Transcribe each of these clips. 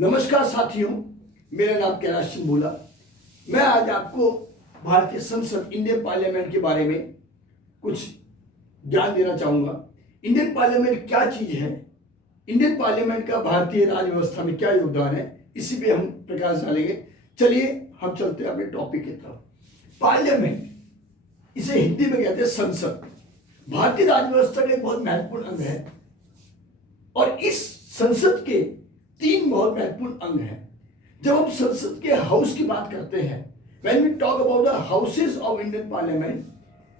नमस्कार साथियों, मेरा नाम कैलाश सिंह भोला। मैं आज आपको भारतीय संसद इंडियन पार्लियामेंट के बारे में कुछ ज्ञान देना चाहूँगा। इंडियन पार्लियामेंट क्या चीज़ है, इंडियन पार्लियामेंट का भारतीय राज्य व्यवस्था में क्या योगदान है, इसी पे हम प्रकाश डालेंगे। चलिए हम चलते हैं अपने टॉपिक की तरफ। पार्लियामेंट, इसे हिंदी में कहते हैं संसद, भारतीय राज्य व्यवस्था का एक बहुत महत्वपूर्ण अंग है और इस संसद के तीन बहुत महत्वपूर्ण अंग हैं। जब हम संसद के हाउस की बात करते हैं, when we talk about the houses of Indian parliament,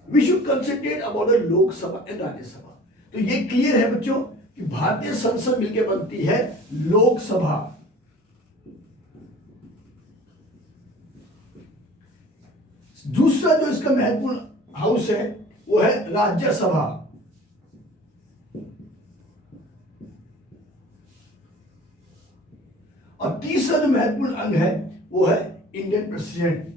we should concentrate about the Lok Sabha and Rajya Sabha. तो ये क्लियर है बच्चों कि भारतीय संसद मिलकर बनती है लोकसभा। दूसरा जो इसका महत्वपूर्ण हाउस है वो है राज्यसभा। और तीसरा जो महत्वपूर्ण अंग है वो है इंडियन प्रेसिडेंट।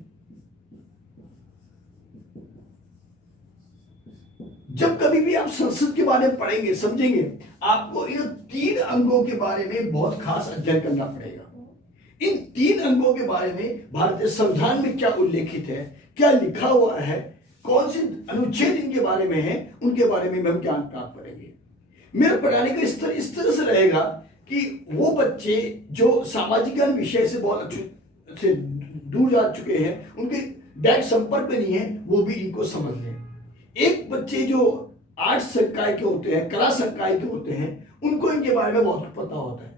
जब कभी भी आप संसद के बारे में पढ़ेंगे, समझेंगे, आपको इन तीन अंगों के बारे में बहुत खास अध्ययन करना पड़ेगा। इन तीन अंगों के बारे में भारतीय संविधान में क्या उल्लेखित है, क्या लिखा हुआ है, कौन से अनुच्छेद इनके बारे में है, उनके बारे में हम ज्ञान प्राप्त करेंगे। मेरे पढ़ाने का स्तर इस तरह से रहेगा कि वो बच्चे जो सामाजिक ज्ञान विषय से बहुत अच्छे से दूर जा चुके हैं, उनके डायरेक्ट संपर्क में नहीं है, वो भी इनको समझ लें। एक बच्चे जो आर्ट्स संकाय के होते हैं, कला संकाय के होते हैं, उनको इनके बारे में बहुत पता होता है,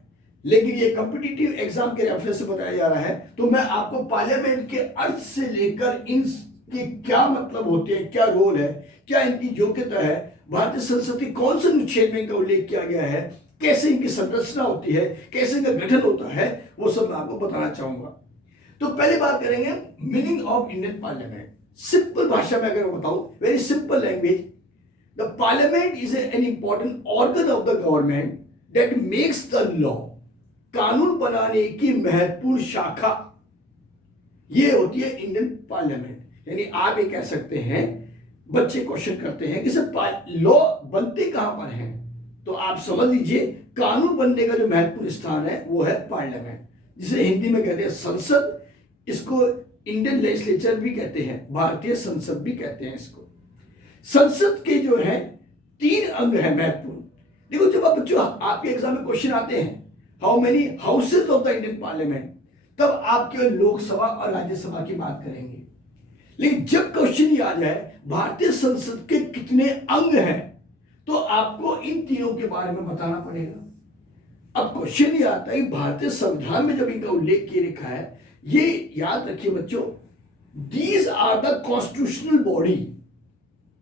लेकिन ये कॉम्पिटिटिव एग्जाम के रेफरेंस से बताया जा रहा है। तो मैं आपको पार्लियामेंट के अर्थ से लेकर इनके क्या मतलब होते हैं, क्या रोल है, क्या इनकी योग्यता है, भारतीय संसद के कौन से अनुच्छेद में इनका उल्लेख किया गया है, कैसे इनकी संरचना होती है, कैसे इनका गठन होता है, वो सब मैं आपको बताना चाहूंगा। तो पहले बात करेंगे meaning of Indian parliament. Simple भाषा में अगर मैं बताऊं, very simple language, the parliament is an important organ of the government that makes the law. कानून बनाने की महत्वपूर्ण शाखा ये होती है इंडियन पार्लियामेंट। यानी आप ये कह सकते हैं, बच्चे क्वेश्चन करते हैं कि सर लॉ बनते कहां पर हैं, तो आप समझ लीजिए कानून बनने का जो महत्वपूर्ण स्थान है वो है पार्लियामेंट, जिसे हिंदी में कहते हैं संसद। इसको इंडियन लेजिस्लेचर भी कहते हैं, भारतीय संसद भी कहते हैं इसको। संसद के जो है तीन अंग है महत्वपूर्ण। देखो, जब आप बच्चों आपके एग्जाम में क्वेश्चन आते हैं how many houses of the Indian parliament, तब आप केवल लोकसभा और राज्यसभा की बात करेंगे। लेकिन जब क्वेश्चन ही आ जाए भारतीय संसद के कितने अंग हैं, तो आपको इन तीनों के बारे में बताना पड़ेगा। अब क्वेश्चन ये आता है भारतीय संविधान में जब इनका उल्लेख किए रखा है, ये याद रखिए बच्चों, these are the constitutional body.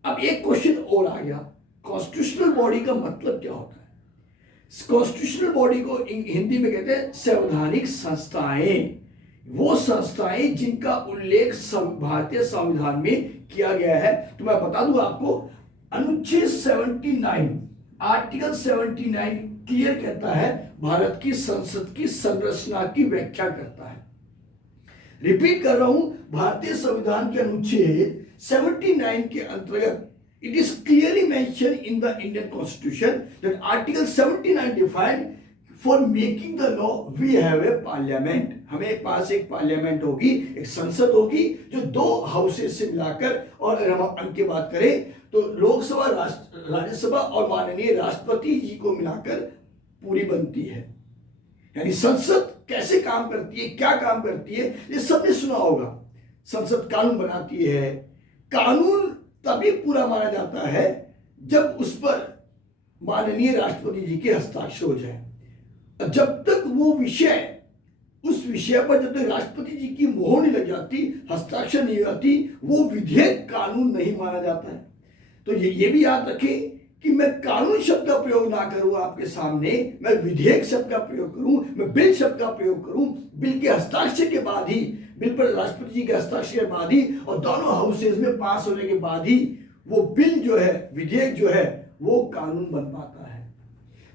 अब एक क्वेश्चन और आ गया, कॉन्स्टिट्यूशनल बॉडी का मतलब क्या होता है? कॉन्स्टिट्यूशनल बॉडी को हिंदी में कहते हैं संवैधानिक संस्थाएं। वो संस्थाएं जिनका उल्लेख भारतीय संविधान में किया गया है। तो मैं बता दूं आपको, अनुच्छेद 79, आर्टिकल 79 क्लियर कहता है, भारत की संसद की संरचना की व्याख्या करता है। रिपीट कर रहा हूं, भारतीय संविधान के अनुच्छेद 79 के अंतर्गत it is clearly mention in the Indian constitution that article 79 defined for making the law we have a parliament. हमें पास एक पार्लियामेंट होगी, एक संसद होगी, जो दो हाउसेस से मिलाकर, और अगर हम अंक की बात करें तो लोकसभा, राज्यसभा और माननीय राष्ट्रपति जी को मिलाकर पूरी बनती है। यानी संसद कैसे काम करती है, क्या काम करती है, ये सबने सुना होगा। संसद कानून बनाती है। कानून तभी पूरा माना जाता है जब उस पर माननीय राष्ट्रपति जी के हस्ताक्षर हो जाए। जब तक वो विषय, उस विषय पर जब तक राष्ट्रपति जी की मोहर नहीं लग जाती, हस्ताक्षर नहीं होती, वो विधेयक कानून नहीं माना जाता है। तो ये भी याद रखें कि मैं कानून शब्द का प्रयोग ना करूं आपके सामने, मैं विधेयक शब्द का प्रयोग करूं, मैं बिल शब्द का प्रयोग करूं। बिल के हस्ताक्षर के बाद ही, बिल पर राष्ट्रपति जी के हस्ताक्षर के बाद ही और दोनों हाउसेज में पास होने के बाद ही वो बिल जो है, विधेयक जो है, वो कानून बन पाता है।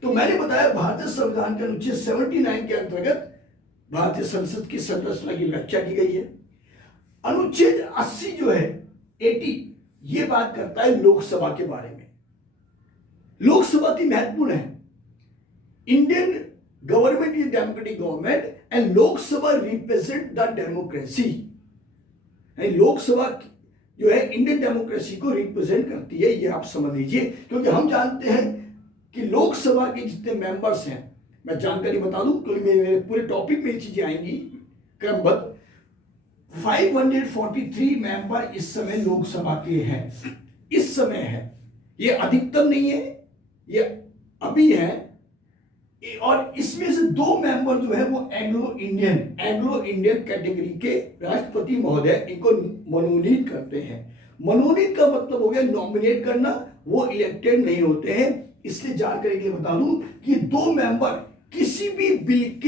तो मैंने बताया भारतीय संविधान के अनुच्छेद 79 के अंतर्गत भारतीय संसद की संरचना की व्याख्या की गई है। अनुच्छेद 80 जो है, 80, ये बात करता है लोकसभा के बारे में। लोकसभा की महत्वपूर्ण है। Indian government is democratic government and Lok Sabha represent the democracy. Lok Sabha जो है इंडियन डेमोक्रेसी को रिप्रेजेंट करती है, ये आप समझ लीजिए। क्योंकि हम जानते हैं कि लोकसभा के जितने मेंबर्स हैं, मैं जानकारी बता दूं क्योंकि मेरे पूरे टॉपिक में ये चीजें आएंगी क्रमबद्ध। 543 मेंबर इस समय लोकसभा के हैं, इस समय है, ये अधिकतम नहीं है, ये अभी है। और इसमें से 2 मेंबर जो है वो एंग्लो इंडियन कैटेगरी के राष्ट्रपति महोदय इनको मनोनीत करते हैं। मनोनीत का मतलब हो गया नॉमिनेट करना, वो इलेक्टेड नहीं होते हैं। इसलिए जानकारी के लिए बता दूं कि 2 मेंबर किसी भी बिल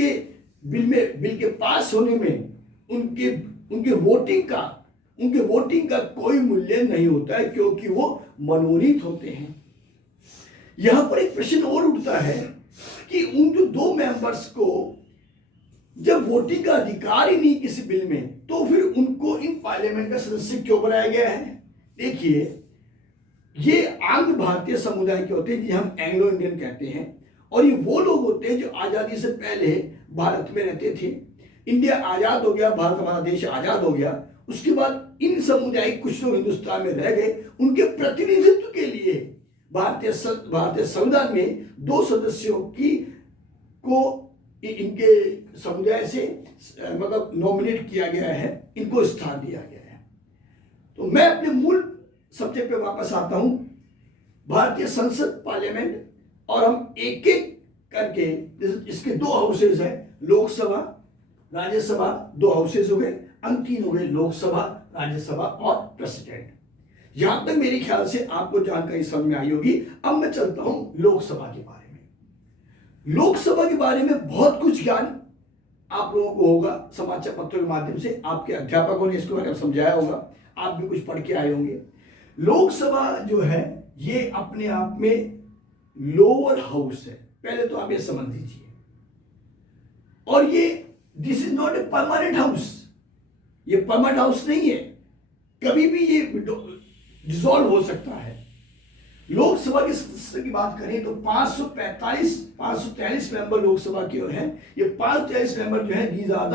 के पास होने में उनके वोटिंग का कोई मूल्य नहीं होता है, क्योंकि वो मनोनीत होते हैं। यहां पर एक प्रश्न और उठता है कि उन जो 2 मेंबर्स को जब वोटिंग का अधिकार ही नहीं किसी बिल में, तो फिर उनको इन पार्लियामेंट का सदस्य क्यों बनाया गया है? देखिए, ये आंग्ल भारतीय समुदाय के होते हैं जिन्हें हम एंग्लो इंडियन कहते हैं, और ये वो लोग होते हैं जो आजादी से पहले भारत में रहते थे। इंडिया आजाद हो गया, भारत हमारा देश आजाद हो गया, उसके बाद इन समुदाय कुछ लोग हिंदुस्तान में रह गए। उनके प्रतिनिधित्व के लिए भारतीय संविधान में 2 सदस्यों को इनके समुदाय से मतलब नॉमिनेट किया गया है, इनको स्थान दिया गया है। तो मैं अपने मूल सब्जेक्ट पे वापस आता हूं, भारतीय संसद पार्लियामेंट, और हम एक एक करके, इसके 2 हाउसेज हैं, लोकसभा राज्यसभा 2 हाउसेज हो गए, अंक 3 हो गए, लोकसभा राज्यसभा और प्रेसिडेंट। यहां तक मेरे ख्याल से आपको जानकारी समझ में आई होगी। अब मैं चलता हूं लोकसभा के बारे में। लोकसभा के बारे में बहुत कुछ ज्ञान आप लोगों को होगा, समाचार पत्रों के माध्यम से आपके अध्यापकों ने इसको बारे में समझाया होगा, आप भी कुछ पढ़ के आए होंगे। लोकसभा जो है ये अपने आप में लोअर हाउस है, पहले तो आप ये समझ लीजिए। और ये this is not a permanent house, ये परमानेंट हाउस नहीं है, कभी भी ये डिसॉल्व हो सकता है। लोकसभा के सदस्य की बात करें तो 543 मेंबर लोकसभा के हैं। ये 543 मेंबर जो है these are the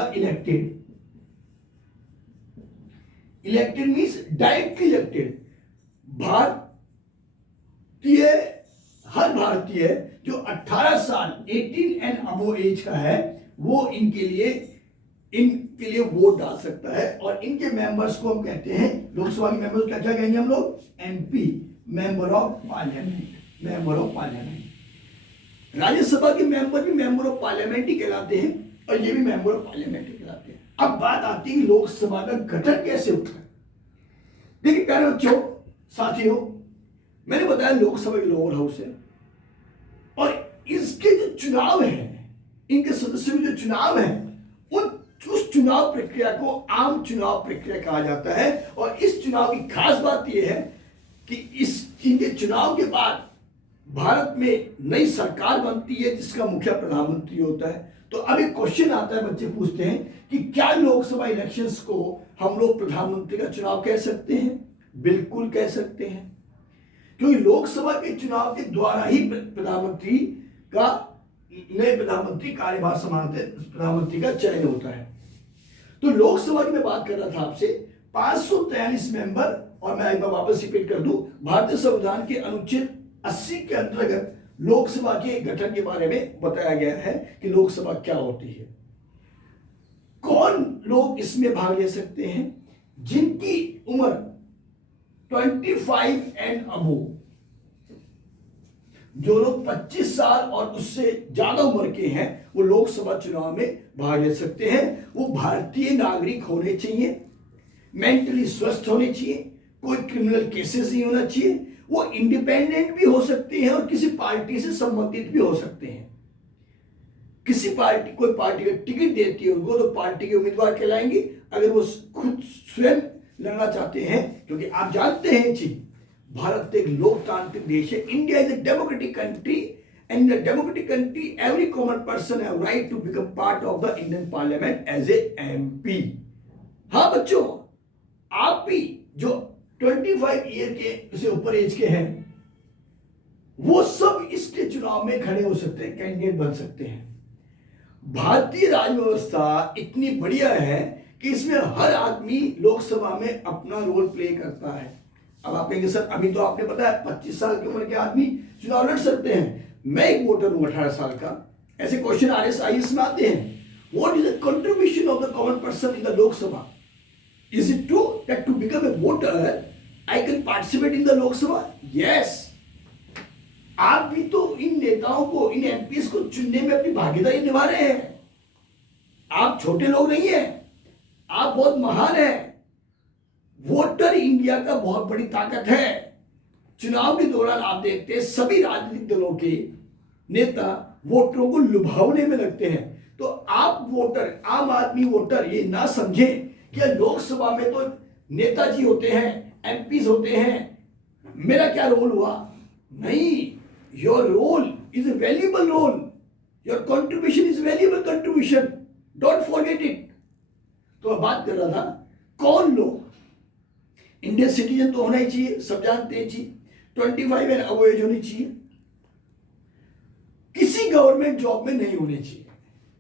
elected means directly elected. हर भारतीय जो 18 साल 18 एंड अबव एज का है वो इनके लिए वोट डाल सकता है। और इनके मेंबर्स को हम कहते हैं, लोकसभा के मेंबर्स क्या क्या कहेंगे हम लोग? MP, member of parliament. Rajya Sabha के मेंबर भी मेंबर ऑफ पार्लियामेंट ही कहलाते हैं, और ये भी मेंबर ऑफ पार्लियामेंट ही कहलाते हैं। अब बात आती है कि लोकसभा का गठन कैसे होता है। देखिए प्यारे बच्चों, साथियों, मैंने बताया लोकसभा के लोअर हाउस है, और इसके जो चुनाव है, इनके सदस्यों के जो चुनाव है, उस चुनाव प्रक्रिया को आम चुनाव प्रक्रिया कहा जाता है। और इस चुनाव की खास बात यह है कि इनके चुनाव के बाद भारत में नई सरकार बनती है जिसका मुखिया प्रधानमंत्री होता है। तो अब एक क्वेश्चन आता है, बच्चे पूछते हैं कि क्या लोकसभा इलेक्शंस को हम लोग प्रधानमंत्री का चुनाव कह सकते हैं? बिल्कुल कह सकते हैं, क्योंकि लोकसभा के चुनाव के द्वारा ही नए प्रधानमंत्री कार्यभार संभालते, प्रधानमंत्री का चयन होता है। तो लोकसभा की मैं बात कर रहा था आपसे, 543 मेंबर, और मैं एक बार वापस रिपीट कर दूं, भारतीय संविधान के अनुच्छेद 80 के अंतर्गत लोकसभा के गठन के बारे में बताया गया है कि लोकसभा क्या होती है। कौन लोग इसमें भाग ले सकते हैं? जिनकी उम्र 25 एंड अबव, जो लोग 25 साल और उससे ज्यादा उम्र के हैं, वो लोकसभा चुनाव में भाग ले सकते हैं। वो भारतीय नागरिक होने चाहिए, मेंटली स्वस्थ होने चाहिए, कोई क्रिमिनल केसेस नहीं होना चाहिए, वो इंडिपेंडेंट भी हो सकते हैं और किसी पार्टी से संबंधित भी हो सकते हैं। कोई पार्टी का टिकट देती है उनको, तो पार्टी के उम्मीदवार कहलाएंगे। अगर वो खुद स्वयं लड़ना चाहते हैं, क्योंकि आप जानते हैं जी, भारत एक लोकतांत्रिक देश है। India is a democratic country, and in a democratic country every common person have right to become part of the Indian parliament as a MP. हाँ बच्चों, आप भी जो 25 ईयर के से ऊपर एज के हैं, वो सब इसके चुनाव में खड़े हो सकते हैं, कैंडिडेट बन सकते हैं। भारतीय राज्य व्यवस्था इतनी बढ़िया है कि इसमें हर आदमी लोकसभा में अपना रोल प्ले करता है। अब आप कहेंगे सर अभी तो आपने बताया 25 साल की उम्र के आदमी चुनाव लड़ सकते हैं, मैं एक वोटर हूं 18 साल का। ऐसे क्वेश्चन RSIS में आते हैं, what is the contribution of the common person in the Lok Sabha? Is it true that to become a voter I can participate in the Lok Sabha? Yes. आप भी तो इन नेताओं को, इन MPs को चुनने में अपनी भागीदारी निभा रहे हैं। आप छोटे लोग नहीं हैं, आप बहुत महान हैं। वोटर इंडिया का बहुत बड़ी ताकत है। चुनाव के दौरान आप देखते हैं सभी राजनीतिक दलों के नेता वोटरों को लुभावने में लगते हैं। तो आप वोटर, आम आदमी वोटर ये ना समझें कि लोकसभा में तो नेताजी होते हैं, MPs होते हैं, मेरा क्या रोल हुआ? नहीं, your role is a valuable role. Your contribution is valuable contribution. Don't forget it. तो मैं बात कर रहा था कौन लोग इंडियन सिटीजन तो होना ही चाहिए, सब जानते हैं जी। 25 एंड अबव एज होनी चाहिए, किसी गवर्नमेंट जॉब में नहीं होनी चाहिए।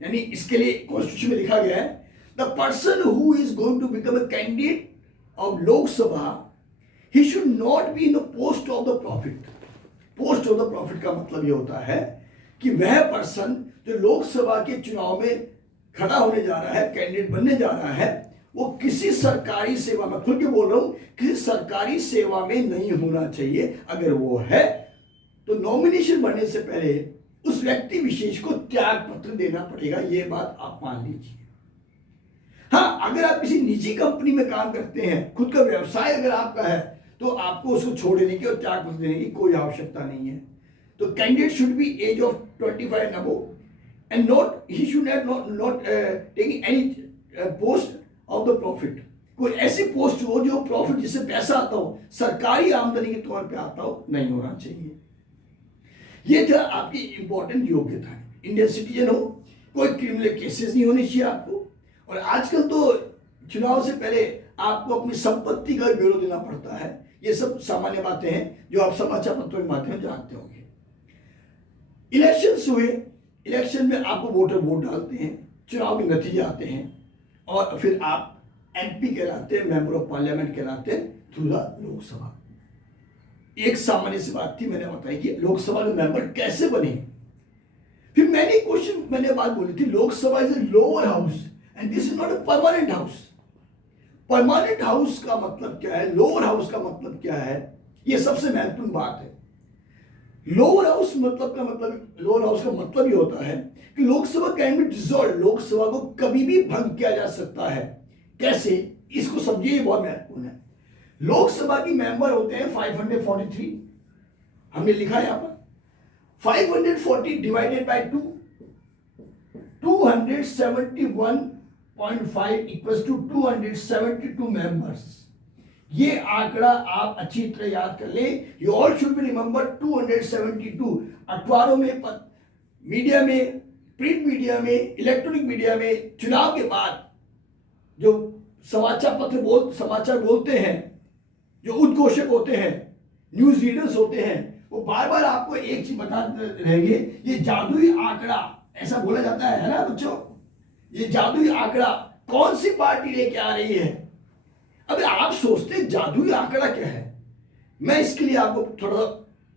यानी इसके लिए कॉन्स्टिट्यूशन में लिखा गया है the person who is going to become a candidate of Lok Sabha he should not be in the post of the profit. Post of the profit का मतलब ये होता है कि वह पर्सन जो लोकसभा के चुनाव में खड़ा होने जा रहा है, कैंडिडेट बनने जा रहा है, वो किसी सरकारी सेवा में, खुल के बोल रहा हूं, किसी सरकारी सेवा में नहीं होना चाहिए। अगर वो है तो नॉमिनेशन भरने से पहले उस व्यक्ति विशेष को त्याग पत्र देना पड़ेगा। ये बात आप मान लीजिए। हाँ, अगर आप किसी निजी कंपनी में काम करते हैं, खुद का व्यवसाय अगर आपका है, तो आपको उसको छोड़ देने की और त्याग पत्र देने की कोई आवश्यकता नहीं है। तो candidate should be age of 25 and above and not he should not taking any post of the profit. कोई ऐसी पोस्ट हो जो प्रॉफिट, जिससे पैसा आता हो, सरकारी आमदनी के तौर पे आता हो, नहीं होना चाहिए। ये था आपकी इंपॉर्टेंट योग्यता। इंडियन सिटीजन हो, कोई क्रिमिनल केसेस नहीं होने चाहिए आपको, और आजकल तो चुनाव से पहले आपको अपनी संपत्ति का ब्यौरा देना पड़ता है। ये सब सामान्य बातें हैं जो आप समाचार पत्रों के माध्यम से जानते होंगे। इलेक्शंस हुए, इलेक्शन में आपको वोटर वोट डालते हैं, चुनाव के नतीजे आते हैं, और फिर आप MP कहलाते हैं, मेंबर ऑफ पार्लियामेंट कहलाते हैं थ्रू द लोकसभा। एक सामान्य सी बात थी, मैंने बताई कि लोकसभा के मेंबर कैसे बने। फिर मैंने बात बोली थी, Lok Sabha is a lower house and this is not a permanent house. Permanent house का मतलब क्या है, लोअर हाउस का मतलब क्या है, यह सबसे महत्वपूर्ण बात है। लोअर हाउस का मतलब ये होता है कि Lok Sabha can be dissolve, Lok Sabha को कभी भी भंग किया जा सकता है। कैसे, इसको समझिए, बहुत महत्वपूर्ण है। लोकसभा की मेंबर होते हैं 543, हमने लिखा है यहां पर 540 divided by 2, 271.5 equals to 272 members. ये आंकड़ा आप अच्छी तरह याद कर ले। You all should be remember 272। अखबारों में, मीडिया में, प्रिंट मीडिया में, इलेक्ट्रॉनिक मीडिया में चुनाव के बाद जो समाचार बोलते हैं, जो उद्घोषक होते हैं, न्यूज रीडर्स होते हैं, वो बार बार आपको एक चीज बताते रहेंगे, ये जादुई आंकड़ा, ऐसा बोला जाता है ना बच्चों, ये जादुई आंकड़ा कौन सी पार्टी लेके आ रही है। अब आप सोचते हैं जादुई आंकड़ा क्या है, मैं इसके लिए आपको थोड़ा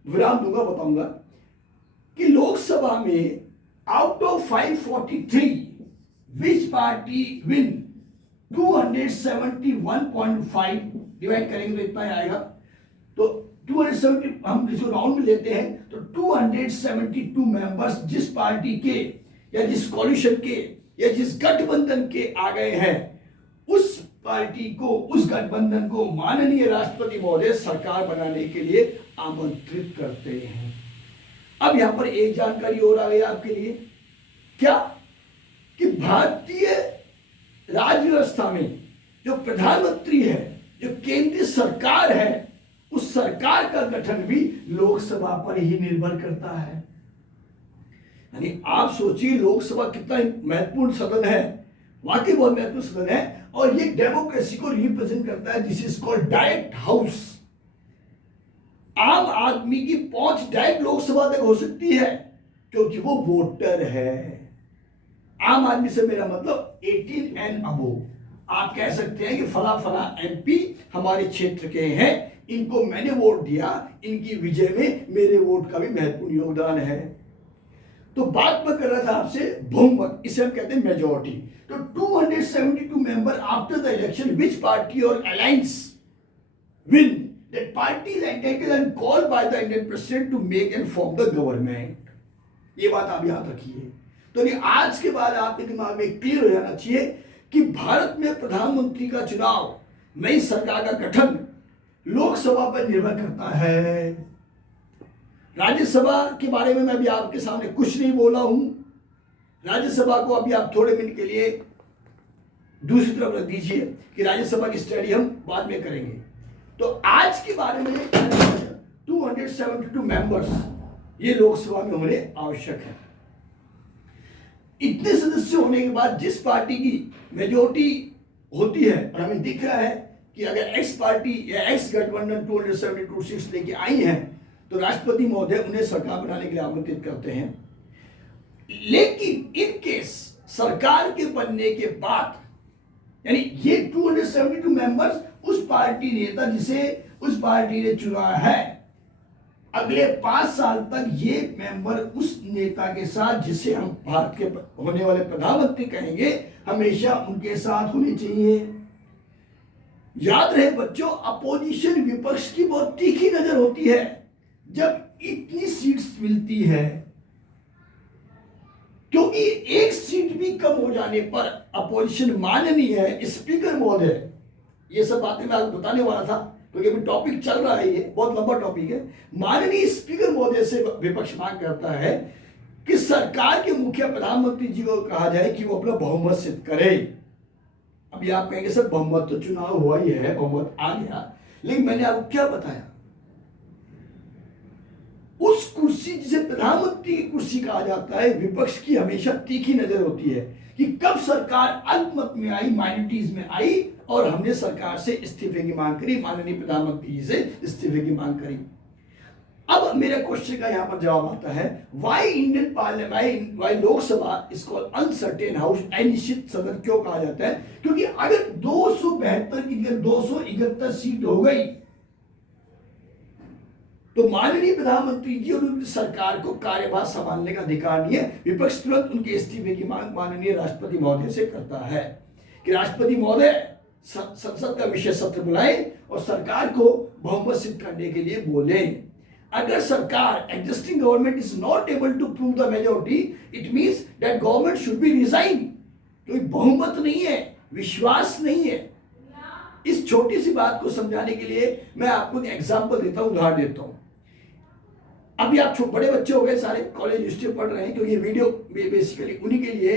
विराम दूंगा, बताऊंगा कि लोकसभा में out of 543 which party win 271.5 divide करेंगे तो इतना ही आएगा। तो 270 हम इसको राउंड में लेते हैं तो 272 मेंबर्स जिस पार्टी के या जिस कॉलिशन के या जिस गठबंधन के आ गए हैं, उस पार्टी को, उस गठबंधन को माननीय राष्ट्रपति महोदय सरकार बनाने के लिए आमंत्रित करते हैं। अब यहां पर एक जानकारी और आ गई आपके लिए, क्या कि भारतीय राज्य व्यवस्था में जो प्रधानमंत्री है, जो केंद्रीय सरकार है, उस सरकार का गठन भी लोकसभा पर ही निर्भर करता है। यानी आप सोचिए लोकसभा कितना महत्वपूर्ण सदन है, वाकई बहुत महत्वपूर्ण सदन है, और ये डेमोक्रेसी को रिप्रेजेंट करता है। This is called direct house. आम आदमी की पहुंच डायरेक्ट लोकसभा तक हो सकती है क्योंकि वो वोटर है। आम आदमी से मेरा मतलब 18 एंड अबोव। आप कह सकते हैं कि फला फला एमपी हमारे क्षेत्र के हैं, इनको मैंने वोट दिया, इनकी विजय में मेरे वोट का भी महत्वपूर्ण योगदान है। तो बात मैं कर रहा था आपसे बहुमत, इसे हम कहते हैं मेजोरिटी। तो 272 member after the election which party or alliance win that party is entitled and called by the Indian president to make and form the government. ये बात आप याद रखिए। तो ये आज के बाद आपके दिमाग में क्लियर हो जाना चाहिए कि भारत में प्रधानमंत्री का चुनाव, नई सरकार का गठन लोकसभा पर निर्भर करता है। राज्यसभा के बारे में मैं अभी आपके सामने कुछ नहीं बोला हूं। राज्यसभा को अभी आप थोड़े मिनट के लिए दूसरी तरफ रख दीजिए कि राज्यसभा की स्टडी हम बाद में करेंगे। तो आज के बारे में 272 मेंबर्स ये लोकसभा में होने आवश्यक है। इतने सदस्य होने के बाद जिस पार्टी की मेजोरिटी होती है, और हमें दिख रहा है कि अगर एक्स पार्टी या एक्स गठबंधन 272 सीट्स लेके आई है तो राष्ट्रपति महोदय उन्हें सरकार बनाने के लिए आमंत्रित करते हैं। लेकिन इन केस सरकार के बनने के बाद, यानी ये 272 मेंबर्स उस पार्टी नेता जिसे उस पार्टी ने चुना है, अगले 5 साल तक ये मेंबर उस नेता के साथ, जिसे हम भारत के होने वाले प्रधानमंत्री कहेंगे, हमेशा उनके साथ होने चाहिए। याद रहे बच्चों, अपोजिशन विपक्ष की बहुत तीखी नजर होती है जब इतनी सीट्स मिलती है, क्योंकि एक सीट भी कम हो जाने पर अपोजिशन माननीय स्पीकर महोदय, ये सब बातें मैं आपको बताने वाला था क्योंकि अभी टॉपिक चल रहा है, ये बहुत लंबा टॉपिक है। माननीय स्पीकर महोदय से विपक्ष मांग करता है कि सरकार के मुखिया प्रधानमंत्री जी को कहा जाए कि वो अपना बहुमत सिद्ध करे। अभी आप कहेंगे सर बहुमत तो चुनाव हुआ ही है, बहुमत आ गया, लेकिन मैंने आपको क्या बताया, उस कुर्सी जिसे प्रधानमंत्री की कुर्सी कहा जाता है, विपक्ष की हमेशा तीखी नजर होती है कि कब सरकार अल्पमत में आई, माइनॉरिटीज में आई, और हमने सरकार से इस्तीफे की मांग करी, माननीय प्रधानमंत्री जी से इस्तीफे की मांग करी। अब मेरे क्वेश्चन का यहां पर जवाब आता है, why Indian parliament, why Lok Sabha is called uncertain house, अनिश्चित सदन क्यों कहा जाता है? क्योंकि अगर 272 की जगह 271 सीट हो गई तो माननीय प्रधानमंत्री जी और उनकी सरकार को कार्यभार संभालने का अधिकार नहीं है। विपक्ष तुरंत उनके इस्तीफे की मांग माननीय राष्ट्रपति महोदय से करता है कि राष्ट्रपति महोदय संसद का विशेष सत्र बुलाए और सरकार को बहुमत सिद्ध करने के लिए बोले। अगर सरकार, existing government is not able to prove the majority, it means that government should be resign. क्योंकि बहुमत नहीं है, विश्वास नहीं है। इस छोटी सी बात को समझाने के लिए मैं आपको एक एग्जांपल देता हूं, उदाहरण देता हूं। अभी आप बड़े बच्चे हो गए, सारे कॉलेज यूनिवर्सिटी पढ़ रहे हैं, क्योंकि ये वीडियो बेसिकली उन्हीं के लिए।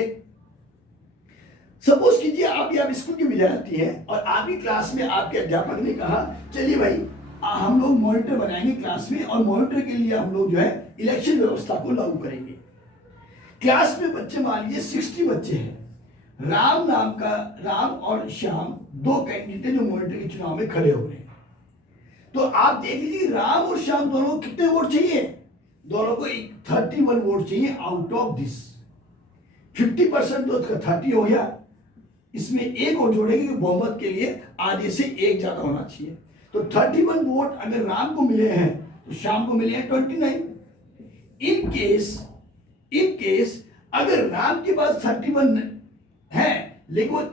सपोज कीजिए आप स्कूल की विद्यार्थी हैं और आपकी क्लास में आपके अध्यापक ने कहा चलिए भाई हम लोग मॉनिटर बनाएंगे क्लास में, और मॉनिटर के लिए हम लोग जो है इलेक्शन व्यवस्था को लागू करेंगे। क्लास में बच्चे मान लीजिए 60 बच्चे हैं। राम और श्याम 2 कैंडिडेट जो मॉनिटर के चुनाव में खड़े हो रहे हैं। तो आप देख लीजिए राम और श्याम दोनों को कितने वोट चाहिए? दोनों को 31 वोट चाहिए आउट ऑफ दिस 50%। तो 30 हो गया, इसमें एक और जोड़ेंगे कि बहुमत के लिए आधे से एक ज्यादा होना चाहिए। तो 31 वोट अगर राम को मिले हैं तो श्याम को मिले हैं 29। इन केस अगर राम के पास 31 है लेकिन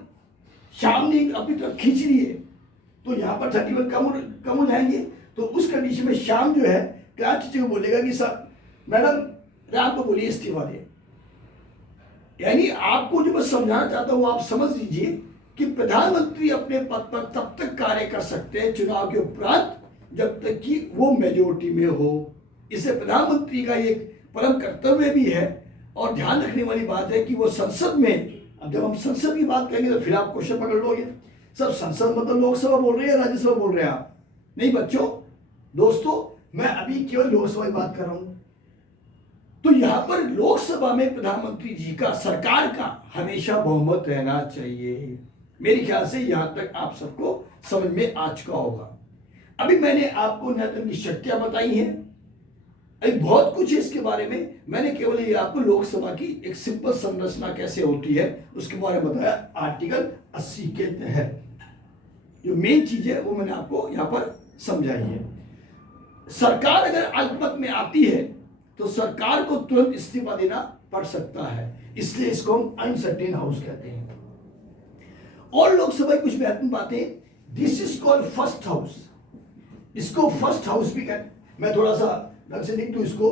श्याम ने अपनी तरफ खींच लिए तो यहां पर 31 कम हो जाएंगे। तो उस कंडीशन में श्याम जो है क्लास टीचर को बोलेगा कि सर मैडम राम को बोलिए इस्तीफा दे। यानी आपको जो मैं समझाना चाहता हूं आप समझ लीजिए कि प्रधानमंत्री अपने पद पर तब तक कार्य कर सकते हैं चुनाव के उपरांत जब तक कि वो मेजोरिटी में हो। इसे प्रधानमंत्री का एक परम कर्तव्य भी है। और ध्यान रखने वाली बात है कि वो संसद में, अब जब हम संसद की बात करेंगे तो फिर आप क्वेश्चन पकड़ लोगे, सब संसद मतलब लोकसभा बोल रहे हैं राज्यसभा बोल रहे हैं आप? नहीं बच्चों, दोस्तों, मैं अभी केवल लोकसभा की बात कर रहा हूं। तो यहां पर लोकसभा में प्रधानमंत्री जी का, सरकार का हमेशा बहुमत रहना चाहिए। मेरे ख्याल से यहां तक आप सबको समझ में आ चुका होगा। अभी मैंने आपको न्यायतंत्र की शक्तियां बताई हैं, अभी बहुत कुछ है इसके बारे में, मैंने केवल ये आपको लोकसभा की एक सिंपल संरचना कैसे होती है उसके बारे में बताया आर्टिकल 80 के तहत। जो मेन चीज है वो मैंने आपको यहाँ पर समझाई है। सरकार अगर अल्पमत में आती है तो सरकार को तुरंत इस्तीफा देना पड़ सकता है, इसलिए इसको हम अनसर्टेन हाउस कहते हैं। और लोकसभा की कुछ महत्वपूर्ण बातें, this is called first house, इसको फर्स्ट हाउस भी कहते हैं। मैं थोड़ा सा ढंग से लिख दूं इसको,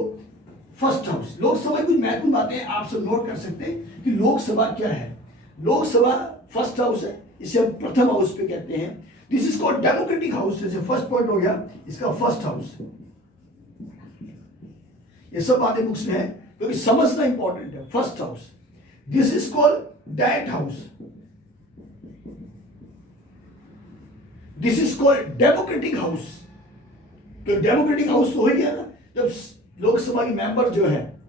फर्स्ट हाउस। लोकसभा की कुछ महत्वपूर्ण बातें आप सब नोट कर सकते हैं कि लोकसभा क्या है। लोकसभा फर्स्ट हाउस है, इसे हम प्रथम हाउस पे कहते हैं। This is called democratic house, जैसे फर्स्ट पॉइंट हो गया इसका फर्स्ट हाउस। ये सब बातें बुक्स में है क्योंकि समझना इंपॉर्टेंट है। First house, this is called diet house, this is called democratic house. तो डेमोक्रेटिक हाउस तो हो गया ना, जब लोकसभा के मेंबर जो है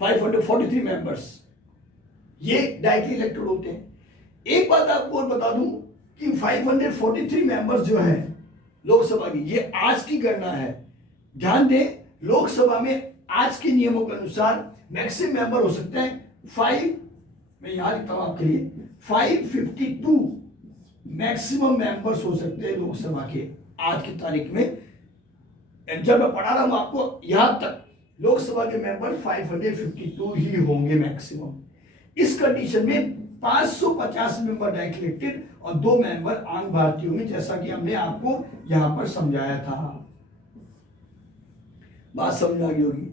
543 मेंबर्स, ये डायरेक्टली इलेक्टेड होते हैं। एक बात आपको और बता दूं कि 543 मेंबर्स जो है लोकसभा की, ये आज की गणना है। ध्यान दें, लोकसभा में आज के नियमों के अनुसार मैक्सिमम मेंबर हो सकते हैं 5, मैं यहां लिखता हूं आपके लिए, 552 मैक्सिमम मेंबर्स हो सकते हैं लोकसभा के आज की तारीख में। जब मैं पढ़ा रहा हूं आपको, यहां तक लोकसभा के मेंबर 552 ही होंगे मैक्सिमम। इस कंडीशन में 550 मेंबर डायरेक्ट इलेक्टेड और 2 मेंबर आम भारतीयों में, जैसा कि हमने आपको यहां पर समझाया था। बात समझ आ गई होगी।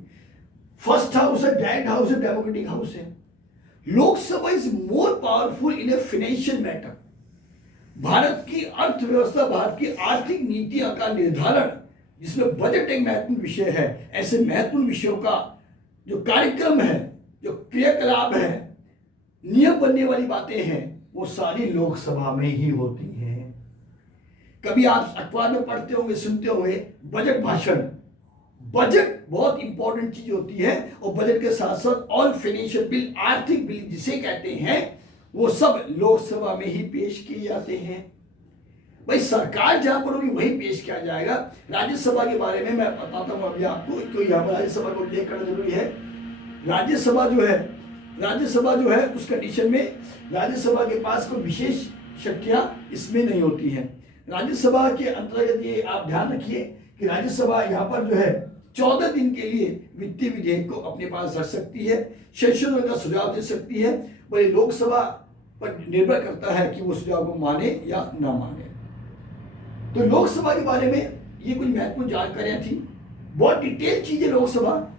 फर्स्ट हाउस है, डायरेक्ट हाउस है, डेमोक्रेटिक हाउस है। Lok Sabha is more powerful in a financial matter. Bharat की अर्थव्यवस्था, भारत की आर्थिक नीतियों का निर्धारण, जिसमें बजट एक महत्वपूर्ण विषय है, ऐसे महत्वपूर्ण विषयों का जो कार्यक्रम है, जो क्रियाकलाप है, नियम बनने वाली बातें हैं, वो सारी लोकसभा में ही होती हैं। कभी आप अखबार में पढ़ते होंगे, सुनते होंगे बजट भाषण। बजट बहुत इंपॉर्टेंट चीज होती है और बजट के साथ साथ ऑल फाइनेंशियल बिल, आर्थिक बिल जिसे कहते हैं, वो सब लोकसभा में ही पेश किए जाते हैं। भाई सरकार जहां पर होगी वहीं पेश किया जाएगा। राज्यसभा के बारे में मैं बताता हूं अभी आपको, क्यों यहाँ पर राज्यसभा को उल्लेख करना जरूरी है। राज्यसभा जो है उस कंडीशन में राज्यसभा के पास कोई विशेष शक्तियां इसमें नहीं होती हैं। राज्यसभा के अंतर्गत ये आप ध्यान रखिए कि राज्यसभा यहाँ पर जो है 14 दिन के लिए वित्तीय विधेयक को अपने पास रख सकती है, संशोधन का सुझाव दे सकती है। वही लोकसभा पर निर्भर करता है कि वो सुझाव को माने या ना माने। तो लोकसभा के बारे में ये कुछ महत्वपूर्ण जानकारियां थी, बहुत डिटेल चीजें लोकसभा।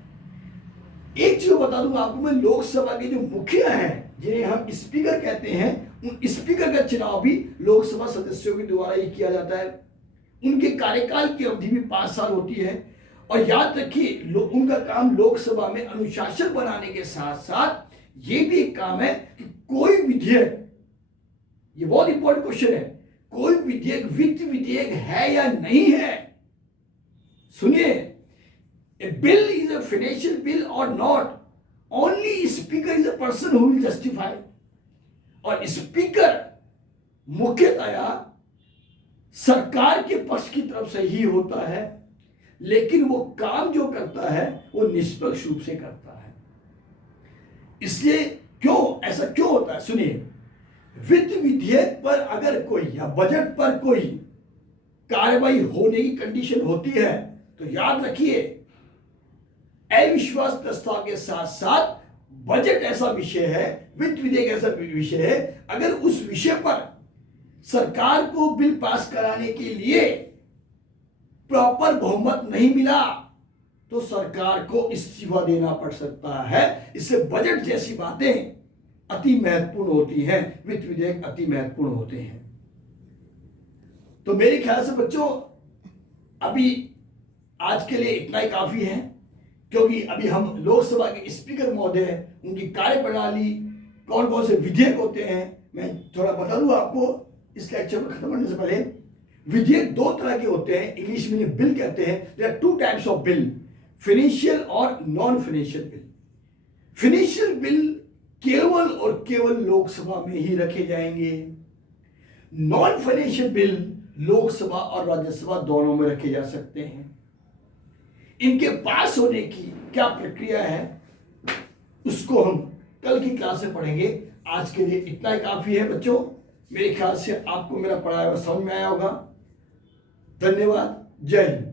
एक चीज बता दूंगा आपको मैं, लोकसभा के जो मुखिया हैं, जिन्हें हम स्पीकर कहते हैं, उन स्पीकर का चुनाव भी लोकसभा सदस्यों के द्वारा ही किया जाता है। उनके कार्यकाल की अवधि भी 5 साल होती है। और याद रखिए, उनका काम लोकसभा में अनुशासन बनाने के साथ साथ ये भी एक काम है कि कोई विधेयक, ये बहुत इंपॉर्टेंट क्वेश्चन है, कोई विधेयक वित्त विधेयक है या नहीं है। सुनिए, a bill is a financial bill or not, only speaker is a person who will justify. और स्पीकर मुख्यतया सरकार के पक्ष की तरफ से ही होता है, लेकिन वो काम जो करता है वो निष्पक्ष रूप से करता है। इसलिए क्यों ऐसा क्यों होता है, सुनिए, वित्त विधेयक पर अगर कोई या बजट पर कोई कार्रवाई होने की कंडीशन होती है तो याद रखिए, अविश्वास प्रस्ताव के साथ साथ बजट ऐसा विषय है, वित्त विधेयक ऐसा विषय है, अगर उस विषय पर सरकार को बिल पास कराने के लिए प्रॉपर बहुमत नहीं मिला तो सरकार को इस्तीफा देना पड़ सकता है। इससे बजट जैसी बातें अति महत्वपूर्ण होती हैं, वित्त विधेयक अति महत्वपूर्ण होते हैं। तो मेरे ख्याल से बच्चों अभी आज के लिए इतना ही काफी है, क्योंकि अभी हम लोकसभा के स्पीकर महोदय, उनकी कार्यप्रणाली, कौन कौन से विधेयक होते हैं, मैं थोड़ा बता दूं आपको इस लेक्चर को खत्म करने से पहले। विधेयक 2 तरह के होते हैं, इंग्लिश में बिल कहते हैं। There are 2 types of bill, financial और non financial bill. Financial bill केवल और केवल लोकसभा में ही रखे जाएंगे। नॉन फाइनेंशियल बिल लोकसभा और राज्यसभा दोनों में रखे जा सकते हैं। इनके पास होने की क्या प्रक्रिया है उसको हम कल की क्लास में पढ़ेंगे। आज के लिए इतना ही काफी है बच्चों। मेरे ख्याल से आपको मेरा पढ़ाया हुआ समझ में आया होगा। धन्यवाद। जय हिंद।